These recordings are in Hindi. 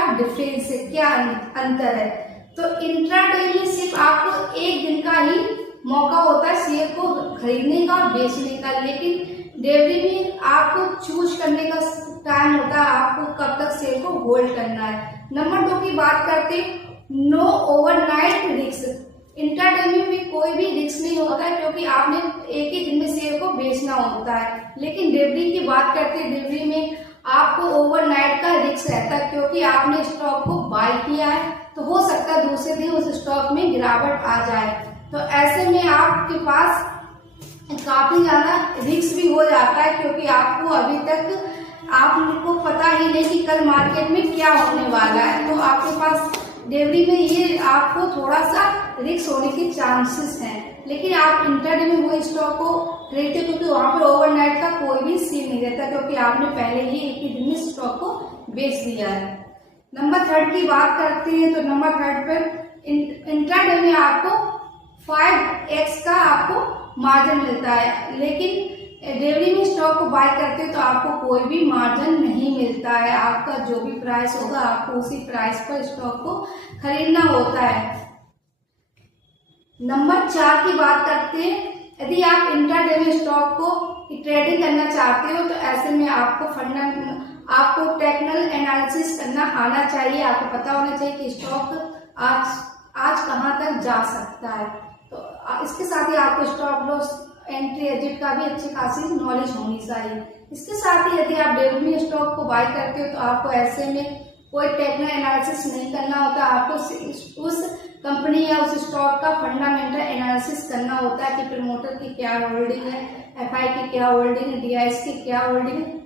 क्या डिफरेंस है, क्या अंतर है। तो इंट्राडे में सिर्फ आपको एक दिन का ही मौका होता है शेयर को खरीदने का और बेचने का, लेकिन डेली में आपको चूज करने का टाइम होता है, आपको कब तक शेयर को होल्ड करना है। नंबर 2 की बात करते हैं, नो ओवरनाइट रिस्क। इंट्राडे में कोई भी रिस्क नहीं होता है, क्योंकि आपने एक ही दिन में शेयर को बेचना होता है। लेकिन डिलीवरी की बात करते हैं, डिलीवरी में आपको ओवरनाइट का रिस्क रहता है, क्योंकि आपने स्टॉक को बाय किया है तो हो सकता है दूसरे दिन उस स्टॉक में गिरावट आ जाए। तो ऐसे में आपके पास काफी ज्यादा रिस्क भी हो जाता है, क्योंकि आपको अभी तक आपको पता ही नहीं कि कल मार्केट में क्या होने वाला है। तो आपके पास डिलीवरी में ये आपको थोड़ा सा रिस्क होने के चांसेस हैं। लेकिन आप इंट्राडे में वो स्टॉक को खरीदते, क्योंकि वहां पर ओवरनाइट का कोई भी सीन नहीं रहता, क्योंकि आपने पहले ही एक ही दिन में स्टॉक को बेच दिया है। नंबर 3 की बात करते हैं, तो नंबर 3 पर इंट्राडे में आपको 5x का आपको मार्जिन मिलता है, लेकिन डिलीवरी में स्टॉक को बाय करते हैं तो आपको कोई भी मार्जिन नहीं मिलता है। आपका जो भी प्राइस होगा आपको उसी प्राइस पर स्टॉक को खरीदना होता है। नंबर 4 की बात करते हैं, यदि आप इंट्राडे में स्टॉक को ट्रेडिंग करना चाहते हो तो ऐसे में आपको टेक्निकल एनालिसिस करना आना चाहिए। आपको पता होना चाहिए कि स्टॉक आज कहां तक जा सकता है। तो इसके साथ ही आपको स्टॉप लॉस, एंट्री, एग्जिट का भी अच्छी खासी नॉलेज होनी चाहिए। इसके साथ ही यदि आप डेली में स्टॉक को बाय करते हो तो आपको ऐसे में कोई टेक्निकल एनालिसिस नहीं करना होता, आपको उस कंपनी या उस स्टॉक का फंडामेंटल एनालिसिस करना होता है कि प्रमोटर की क्या होल्डिंग है, एफआई की क्या होल्डिंग है, डीआईएस की क्या होल्डिंग है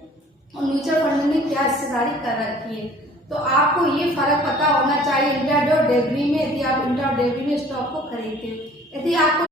और म्यूचुअल फंड में क्या हिस्सेदारी कर रखी है। तो आपको ये फर्क पता होना चाहिए इंट्राडे और डेली में, यदि आप इंट्राडे में स्टॉक को खरीदते हो। यदि आपको